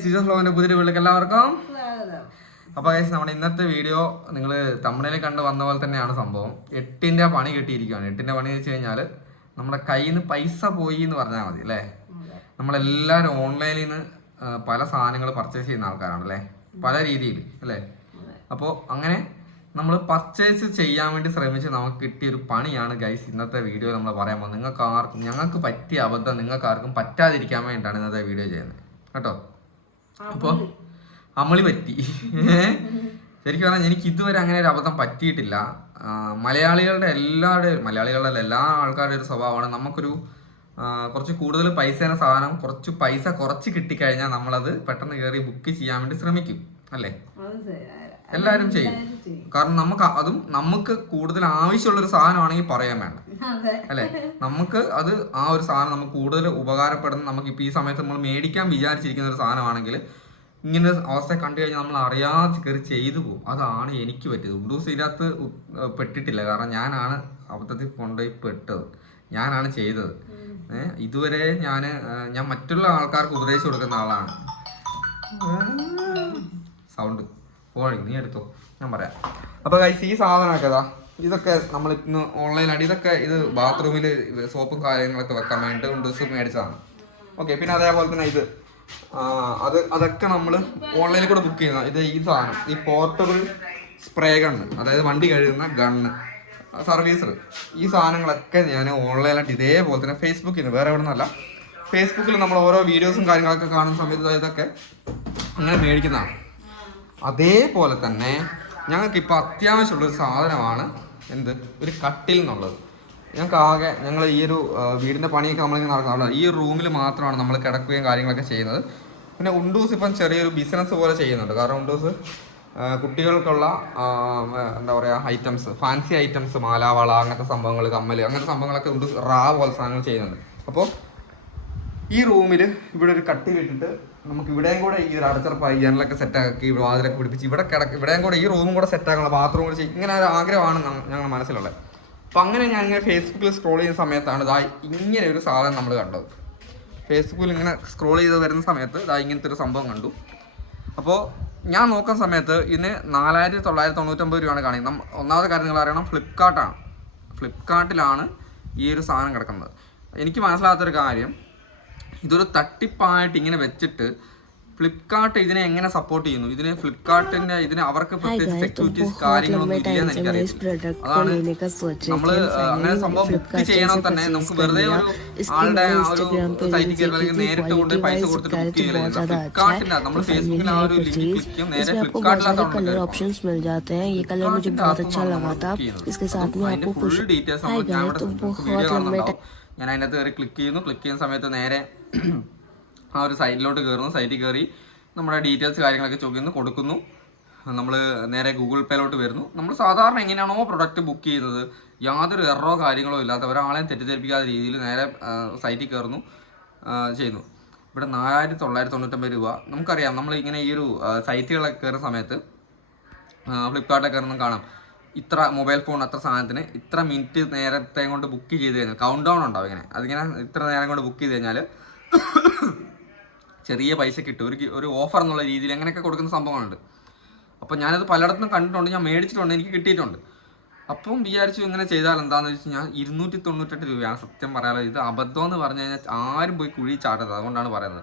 Season ഫ്ലോവിന്റെ പുതിയ വീട്ടിലേക്ക് എല്ലാവർക്കും. അപ്പൊ ഗൈസ്, നമ്മുടെ ഇന്നത്തെ വീഡിയോ നിങ്ങൾ തമിഴിൽ കണ്ട് വന്ന പോലെ തന്നെയാണ് സംഭവം. 8ന്റെ പണി കിട്ടിയിരിക്കുകയാണ്. 8ന്റെ പണി എന്ന് വെച്ച് കഴിഞ്ഞാല് നമ്മുടെ കയ്യിൽ നിന്ന് പൈസ പോയി എന്ന് പറഞ്ഞാൽ മതി അല്ലേ. നമ്മളെല്ലാവരും ഓൺലൈനിൽ നിന്ന് പല സാധനങ്ങൾ പർച്ചേസ് ചെയ്യുന്ന ആൾക്കാരാണ് അല്ലേ, പല രീതിയിൽ അല്ലേ. അപ്പോൾ അങ്ങനെ നമ്മൾ പർച്ചേസ് ചെയ്യാൻ വേണ്ടി ശ്രമിച്ച് നമുക്ക് കിട്ടിയൊരു പണിയാണ് ഗൈസ് ഇന്നത്തെ വീഡിയോ നമ്മൾ പറയാൻ പോകുന്നത്. ഞങ്ങൾക്ക് പറ്റിയ അബദ്ധം നിങ്ങൾക്കാർക്കും പറ്റാതിരിക്കാൻ വേണ്ടിയിട്ടാണ് ഇന്നത്തെ വീഡിയോ ചെയ്യുന്നത് കേട്ടോ. അപ്പോൾ അമ്മളി പറ്റി. ശരിക്കും പറഞ്ഞാൽ എനിക്ക് ഇതുവരെ അങ്ങനെ ഒരു അബദ്ധം പറ്റിയിട്ടില്ല. മലയാളികളുടെ എല്ലാ ആൾക്കാരുടെ ഒരു സ്വഭാവമാണ്, നമുക്കൊരു കുറച്ച് കൂടുതൽ പൈസേനെ സാധനം കുറച്ച് കിട്ടിക്കഴിഞ്ഞാൽ നമ്മളത് പെട്ടെന്ന് കയറി ബുക്ക് ചെയ്യാൻ വേണ്ടി ശ്രമിക്കും അല്ലേ. എല്ലാവരും ചെയ്യും. കാരണം നമുക്ക് കൂടുതൽ ആവശ്യമുള്ളൊരു സാധനമാണെങ്കിൽ പറയാൻ വേണ്ട അല്ലേ. നമുക്ക് അത് ആ ഒരു സാധനം നമുക്ക് കൂടുതൽ ഉപകാരപ്പെടുന്ന, നമുക്കിപ്പോൾ ഈ സമയത്ത് നമ്മൾ മേടിക്കാൻ വിചാരിച്ചിരിക്കുന്ന ഒരു സാധനമാണെങ്കിൽ ഇങ്ങനെ അവസ്ഥ കണ്ടു കഴിഞ്ഞാൽ നമ്മൾ അറിയാതെ കയറി ചെയ്തു പോകും. അതാണ് എനിക്ക് പറ്റിയത്. ഉണ്ടൂസ് ഇതിനകത്ത് പെട്ടിട്ടില്ല, കാരണം ഞാനാണ് അബദ്ധത്തിൽ കൊണ്ടുപോയി പെട്ടത്, ഞാനാണ് ചെയ്തത്. ഇതുവരെ ഞാൻ മറ്റുള്ള ആൾക്കാർക്ക് ഉപദേശിച്ചു കൊടുക്കുന്ന ആളാണ്. സൗണ്ട് നീ എടുത്തോ, ഞാൻ പറയാം. അപ്പോൾ ഗൈസ്, ഈ സാധനമൊക്കെ ഇതൊക്കെ നമ്മൾ ഇന്ന് ഓൺലൈനായിട്ട് ഇത് ബാത്റൂമിൽ സോപ്പും കാര്യങ്ങളൊക്കെ വെക്കാൻ വേണ്ടിയിട്ട് ഉണ്ടൂസ് മേടിച്ചതാണ്. ഓക്കെ, പിന്നെ അതേപോലെ തന്നെ അതൊക്കെ നമ്മൾ ഓൺലൈനിൽ കൂടെ ബുക്ക് ചെയ്യുന്ന ഈ സാധനം, ഈ പോർട്ടബിൾ സ്പ്രേ ഗണ്ണ്, അതായത് വണ്ടി കഴുകുന്ന ഗണ്ണ്, സർവീസർ, ഈ സാധനങ്ങളൊക്കെ ഞാൻ ഓൺലൈനായിട്ട് ഇതേപോലെ തന്നെ ഫേസ്ബുക്കിൽ നിന്ന്, വേറെ എവിടെ നിന്നല്ല, ഫേസ്ബുക്കിൽ നമ്മൾ ഓരോ വീഡിയോസും കാര്യങ്ങളൊക്കെ കാണുന്ന സമയത്ത് ഇതൊക്കെ അങ്ങനെ മേടിക്കുന്നതാണ്. അതേപോലെ തന്നെ ഞങ്ങൾക്കിപ്പോൾ അത്യാവശ്യമുള്ളൊരു സാധനമാണ് ഒരു കട്ടിൽ എന്നുള്ളത്. ഞങ്ങൾ ഈ ഒരു വീടിൻ്റെ പണിയൊക്കെ നമ്മളിങ്ങനെ നടക്കുന്നത് ഈ റൂമിൽ മാത്രമാണ് നമ്മൾ കിടക്കുകയും കാര്യങ്ങളൊക്കെ ചെയ്യുന്നത്. പിന്നെ ഉണ്ടൂസ് ഇപ്പം ചെറിയൊരു ബിസിനസ് പോലെ ചെയ്യുന്നുണ്ട്. കാരണം ഉണ്ടൂസ് കുട്ടികൾക്കുള്ള എന്താ പറയുക ഐറ്റംസ്, ഫാൻസി ഐറ്റംസ്, മാല, വള, അങ്ങനത്തെ സംഭവങ്ങൾ, കമ്മൽ, അങ്ങനത്തെ സംഭവങ്ങളൊക്കെ ഉണ്ടൂസ് പോലെ സാധനങ്ങൾ ചെയ്യുന്നുണ്ട്. അപ്പോൾ ഈ റൂമിൽ ഇവിടെ ഒരു കട്ടിലിട്ടിട്ട് നമുക്ക് ഇവിടെയും കൂടെ ഈ ഒരു അടച്ചുറപ്പായി ജനലൊക്കെ സെറ്റാക്കി വാതിലൊക്കെ പിടിപ്പിച്ച് ഇവിടെയും കൂടെ ഈ റൂമും കൂടെ സെറ്റാക്കാനുള്ള ബാത്റൂം കൂടെ ചെയ്യും. ഇങ്ങനെ ഒരു ആഗ്രഹമാണ് ഞങ്ങളുടെ മനസ്സിലുള്ളത്. അപ്പം അങ്ങനെ ഞാൻ ഇങ്ങനെ ഫേസ്ബുക്കിൽ സ്ക്രോൾ ചെയ്യുന്ന സമയത്താണ് ഇങ്ങനെ ഒരു സാധനം നമ്മൾ കണ്ടത്. ഫേസ്ബുക്കിൽ ഇങ്ങനെ സ്ക്രോൾ ചെയ്ത് വരുന്ന സമയത്ത് ഇങ്ങനത്തെ ഒരു സംഭവം കണ്ടു. അപ്പോൾ ഞാൻ നോക്കുന്ന സമയത്ത് ഇതിന് 4999 രൂപയാണ് കാണിക്കുന്നത്. ഒന്നാമത്തെ കാര്യം നിങ്ങൾ അറിയണം, ഫ്ലിപ്കാർട്ടിലാണ് ഈ ഒരു സാധനം കിടക്കുന്നത്. എനിക്ക് മനസ്സിലാകാത്തൊരു കാര്യം, ഇതൊരു തട്ടിപ്പായിട്ട് ഇങ്ങനെ വെച്ചിട്ട് ഫ്ലിപ്കാർട്ട് ഇതിനെ എങ്ങനെ സപ്പോർട്ട് ചെയ്യുന്നു? ഇതിന് അവർക്ക് പ്രത്യേകിച്ച് സെക്യൂരിറ്റീസ് കാര്യങ്ങളൊന്നും ഇല്ലെന്ന് എനിക്കറിയാം. അതാണ് നമ്മള് അങ്ങനെ സംഭവം ബുക്ക് ചെയ്യണം തന്നെ നമുക്ക് വെറുതെ ഒരു ആളുടെ ഒരു സൈറ്റിൽ കയറി അല്ലെങ്കിൽ നേരിട്ട് കൊണ്ട് പൈസ കൊടുത്തിട്ട് ബുക്ക് ചെയ്യരുത്. ഫ്ലിപ്കാർട്ടിന്റെ നമ്മൾ ഫേസ്ബുക്കിൽ ആ ഒരു ലിങ്ക് ക്ലിക്ക് ചെയ്യും, നേരെ ഫ്ലിപ്കാർട്ടിലാണ് ഫുൾ ഡീറ്റെയിൽസ് ഞാൻ ഇവിടെ വീഡിയോ കാണുന്നുണ്ടാവും. ഞാൻ അതിനകത്ത് കയറി ക്ലിക്ക് ചെയ്യുന്ന സമയത്ത് നേരെ ആ ഒരു സൈറ്റിലോട്ട് കയറുന്നു. സൈറ്റിൽ കയറി നമ്മുടെ ഡീറ്റെയിൽസ് കാര്യങ്ങളൊക്കെ ചോദിക്കുന്നു, കൊടുക്കുന്നു. നമ്മൾ നേരെ ഗൂഗിൾ പേയിലോട്ട് വരുന്നു. നമ്മൾ സാധാരണ എങ്ങനെയാണോ പ്രൊഡക്റ്റ് ബുക്ക് ചെയ്യുന്നത്, യാതൊരു എററോ കാര്യങ്ങളോ ഇല്ലാത്ത, ഒരാളെയും തെറ്റിദ്ധരിപ്പിക്കാത്ത രീതിയിൽ നേരെ സൈറ്റിൽ കയറുന്നു, ചെയ്യുന്നു. ഇവിടെ 4999 രൂപ. നമുക്കറിയാം, നമ്മൾ ഇങ്ങനെ ഈ ഒരു സൈറ്റുകളൊക്കെ കയറുന്ന സമയത്ത് ഫ്ലിപ്കാർട്ടിലൊക്കെ കയറുന്ന കാണാം, ഇത്ര മൊബൈൽ ഫോൺ അത്ര സാധനത്തിന് ഇത്ര മിനിറ്റ് നേരത്തെ കൊണ്ട് ബുക്ക് ചെയ്ത് കഴിഞ്ഞാൽ കൗണ്ട് ഡൗൺ ഉണ്ടാവും. അതിങ്ങനെ ഇത്ര നേരം കൊണ്ട് ബുക്ക് ചെയ്ത് കഴിഞ്ഞാൽ ചെറിയ പൈസ കിട്ടും, ഒരു ഓഫർ എന്നുള്ള രീതിയിൽ അങ്ങനെയൊക്കെ കൊടുക്കുന്ന സംഭവങ്ങളുണ്ട്. അപ്പോൾ ഞാനത് പലയിടത്തും കണ്ടിട്ടുണ്ട്, ഞാൻ മേടിച്ചിട്ടുണ്ട്, എനിക്ക് കിട്ടിയിട്ടുണ്ട്. അപ്പം വിചാരിച്ചു ഇങ്ങനെ ചെയ്താൽ എന്താണെന്ന് വെച്ച് കഴിഞ്ഞാൽ 298 രൂപയാണ്. സത്യം പറയാമല്ലോ, ഇത് അബദ്ധം എന്ന് പറഞ്ഞു കഴിഞ്ഞാൽ ആരും പോയി കുഴി ചാടരുത്, അതുകൊണ്ടാണ് പറയുന്നത്.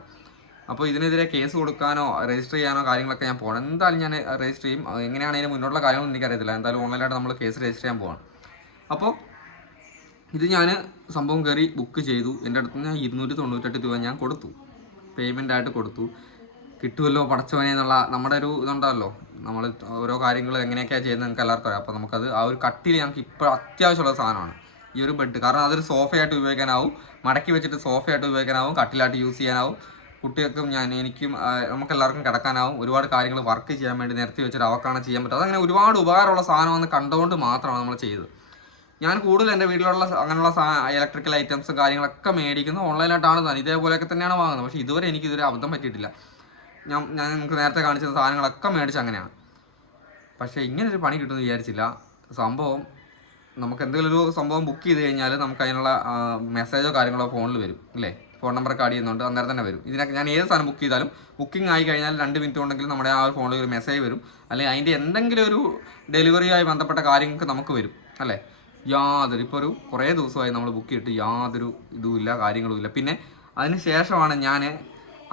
അപ്പോൾ ഇതിനെതിരെ കേസ് കൊടുക്കാനോ രജിസ്റ്റർ ചെയ്യാനോ കാര്യങ്ങളൊക്കെ ഞാൻ പോകണം. എന്തായാലും ഞാൻ രജിസ്റ്റർ ചെയ്യും. എങ്ങനെയാണ് അതിന് മുന്നോട്ടുള്ള കാര്യങ്ങളൊന്നും എനിക്കറിയത്തില്ല. എന്തായാലും ഓൺലൈനായിട്ട് നമ്മൾ കേസ് രജിസ്റ്റർ ചെയ്യാൻ പോവാണ്. അപ്പോൾ ഇത് ഞാൻ സംഭവം കയറി ബുക്ക് ചെയ്തു. എൻ്റെ അടുത്ത് നിന്ന് 298 രൂപ ഞാൻ കൊടുത്തു, പേയ്മെൻ്റ് ആയിട്ട് കൊടുത്തു. കിട്ടുമല്ലോ പടച്ചവനെ എന്നുള്ള നമ്മുടെ ഒരു ഇതുണ്ടല്ലോ, നമ്മൾ ഓരോ കാര്യങ്ങൾ എങ്ങനെയൊക്കെയാണ് ചെയ്യുന്നത് നിങ്ങൾക്ക് എല്ലാവർക്കും അറിയാം. അപ്പോൾ നമുക്കത് ആ ഒരു കട്ടിൽ ഞങ്ങൾക്ക് ഇപ്പോൾ അത്യാവശ്യമുള്ള സാധനമാണ് ഈ ഒരു ബെഡ്. കാരണം അതൊരു സോഫയായിട്ട് ഉപയോഗിക്കാനാവും, മടക്കി വെച്ചിട്ട് സോഫയായിട്ട് ഉപയോഗിക്കാനാവും, കട്ടിലായിട്ട് യൂസ് ചെയ്യാനാവും, കുട്ടികൾക്കും എനിക്കും നമുക്കെല്ലാവർക്കും കിടക്കാനാവും. ഒരുപാട് കാര്യങ്ങൾ വർക്ക് ചെയ്യാൻ വേണ്ടി നിരത്തി വെച്ചിട്ട് അവക്കാണ് ചെയ്യാൻ പറ്റും. അതങ്ങനെ ഒരുപാട് ഉപകാരമുള്ള സാധനമെന്ന് കണ്ടുകൊണ്ട് മാത്രമാണ് നമ്മൾ ചെയ്തത്. ഞാൻ കൂടുതൽ എൻ്റെ വീട്ടിലുള്ള അങ്ങനെയുള്ള ഇലക്ട്രിക്കൽ ഐറ്റംസും കാര്യങ്ങളൊക്കെ മേടിക്കുന്നത് ഓൺലൈനായിട്ടാണ് തന്നെ, ഇതേപോലെയൊക്കെ തന്നെയാണ് വാങ്ങുന്നത്. പക്ഷേ ഇതുവരെ അബദ്ധം പറ്റിയിട്ടില്ല. ഞാൻ നിങ്ങൾക്ക് നേരത്തെ കാണിച്ച സാധനങ്ങളൊക്കെ മേടിച്ച് അങ്ങനെയാണ്. പക്ഷേ ഇങ്ങനൊരു പണി കിട്ടുമെന്ന് വിചാരിച്ചില്ല. സംഭവം നമുക്ക് എന്തെങ്കിലും ഒരു സംഭവം ബുക്ക് ചെയ്ത് കഴിഞ്ഞാൽ നമുക്ക് അതിനുള്ള മെസ്സേജോ കാര്യങ്ങളോ ഫോണിൽ വരും അല്ലേ. ഫോൺ നമ്പറൊക്കെ ആഡ് ചെയ്യുന്നുണ്ട്, അന്നേരം തന്നെ വരും. ഇതിനൊക്കെ ഞാൻ ഏത് സാധനം ബുക്ക് ചെയ്താലും ബുക്കിംഗ് ആയി കഴിഞ്ഞാൽ 2 മിനിറ്റ് കൊണ്ടെങ്കിലും നമ്മുടെ ആ ഒരു ഫോണിൽ ഒരു മെസ്സേജ് വരും, അല്ലെങ്കിൽ അതിൻ്റെ എന്തെങ്കിലും ഒരു ഡെലിവറിയായി ബന്ധപ്പെട്ട കാര്യങ്ങൾക്ക് നമുക്ക് വരും അല്ലേ. യാതൊരു ഇപ്പോൾ ഒരു കുറേ ദിവസമായി നമ്മൾ ബുക്ക് ചെയ്തിട്ട് യാതൊരു ഇതുമില്ല, കാര്യങ്ങളുമില്ല. പിന്നെ അതിന് ശേഷമാണ് ഞാൻ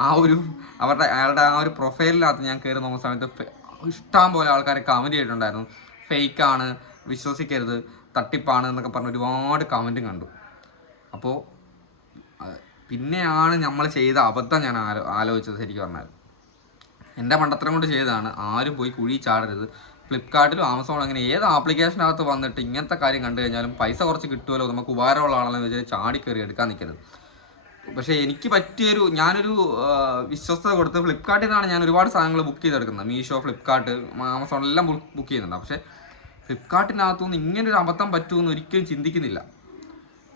അയാളുടെ ആ ഒരു പ്രൊഫൈലിനകത്ത് ഞാൻ കയറി നോക്കുന്ന സമയത്ത് ഇഷ്ടം പോലെ ആൾക്കാർ കമൻറ്റ് ചെയ്തിട്ടുണ്ടായിരുന്നു, ഫേക്കാണ്, വിശ്വസിക്കരുത്, തട്ടിപ്പാണ് എന്നൊക്കെ പറഞ്ഞ് ഒരുപാട് കമൻറ്റും കണ്ടു. അപ്പോൾ പിന്നെയാണ് നമ്മൾ ചെയ്ത അബദ്ധം ഞാൻ ആലോചിച്ചത്. ശരിക്കും പറഞ്ഞാൽ എൻ്റെ മണ്ടത്തരം കൊണ്ട് ചെയ്തതാണ്. ആരും പോയി കുഴി ചാടരുത്. ഫ്ലിപ്കാർട്ടിലും ആമസോണിലും അങ്ങനെ ഏത് ആപ്ലിക്കേഷനകത്ത് വന്നിട്ട് ഇങ്ങനത്തെ കാര്യം കണ്ടു കഴിഞ്ഞാലും പൈസ കുറച്ച് കിട്ടുമല്ലോ, നമുക്ക് ഉപകാരമുള്ള ആളെന്ന് വിചാരിച്ച് ചാടി കയറി എടുക്കാൻ നിൽക്കരുത്. പക്ഷേ എനിക്ക് പറ്റിയൊരു ഞാനൊരു വിശ്വസ്തത കൊടുത്ത് ഫ്ലിപ്കാർട്ടിൽ നിന്നാണ് ഞാൻ ഒരുപാട് സാധനങ്ങൾ ബുക്ക് ചെയ്തെടുക്കുന്നത്. മീഷോ, ഫ്ലിപ്കാർട്ട്, ആമസോണെല്ലാം ബുക്ക് ചെയ്യുന്നുണ്ട്. പക്ഷേ ഫ്ലിപ്കാർട്ടിനകത്തുനിന്ന് ഇങ്ങനൊരു അബദ്ധം പറ്റുമെന്ന് ഒരിക്കലും ചിന്തിക്കുന്നില്ല.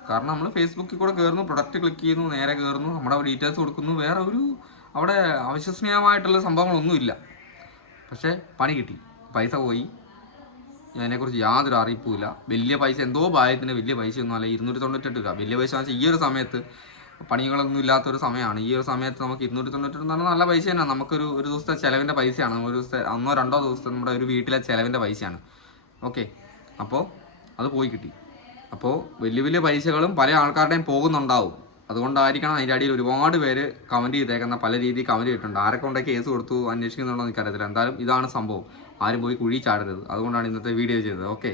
കാരണം നമ്മൾ ഫേസ്ബുക്കിൽ കൂടെ കയറുന്നു, പ്രൊഡക്റ്റ് ക്ലിക്ക് ചെയ്യുന്നു, നേരെ കയറുന്നു, നമ്മുടെ ഡീറ്റെയിൽസ് കൊടുക്കുന്നു, വേറെ ഒരു അവിടെ അവിശ്വസനീയമായിട്ടുള്ള സംഭവങ്ങളൊന്നുമില്ല. പക്ഷേ പണി കിട്ടി, പൈസ പോയി, അതിനെക്കുറിച്ച് യാതൊരു അറിയിപ്പുമില്ല. വലിയ പൈസ, എന്തോ ഭാഗ്യത്തിന് വലിയ പൈസയൊന്നും അല്ല, 298 രൂപ. വലിയ പൈസ എന്ന് വെച്ചാൽ ഈ ഒരു സമയത്ത് പണികളൊന്നും ഇല്ലാത്തൊരു സമയമാണ്. ഈ ഒരു സമയത്ത് നമുക്ക് 298 എന്ന് പറഞ്ഞാൽ നല്ല പൈസ തന്നെയാണ്. നമുക്കൊരു ദിവസത്തെ ചിലവിൻ്റെ പൈസയാണ്, ഒരു ദിവസത്തെ 1-2 ദിവസത്തെ നമ്മുടെ ഒരു വീട്ടിലെ ചിലവിൻ്റെ പൈസയാണ്. ഓക്കെ, അപ്പോൾ അത് പോയി കിട്ടി. അപ്പോൾ വലിയ വലിയ പൈസകളും പല ആൾക്കാരുടെയും പോകുന്നുണ്ടാവും. അതുകൊണ്ടായിരിക്കണം അതിൻ്റെ അടിയിൽ ഒരുപാട് പേര് കമൻറ്റ് ചെയ്തേക്കുന്ന, പല രീതിയിൽ കമൻറ്റ് ചെയ്തിട്ടുണ്ട്. ആരൊക്കെ കൊണ്ടേ കേസ് കൊടുത്തു അന്വേഷിക്കുന്നുണ്ടോ എന്ന് എനിക്കറിയത്തില്ല. എന്തായാലും ഇതാണ് സംഭവം. ആരും പോയി കുഴി ചാടരുത്. അതുകൊണ്ടാണ് ഇന്നത്തെ വീഡിയോ ചെയ്തത്. ഓക്കെ.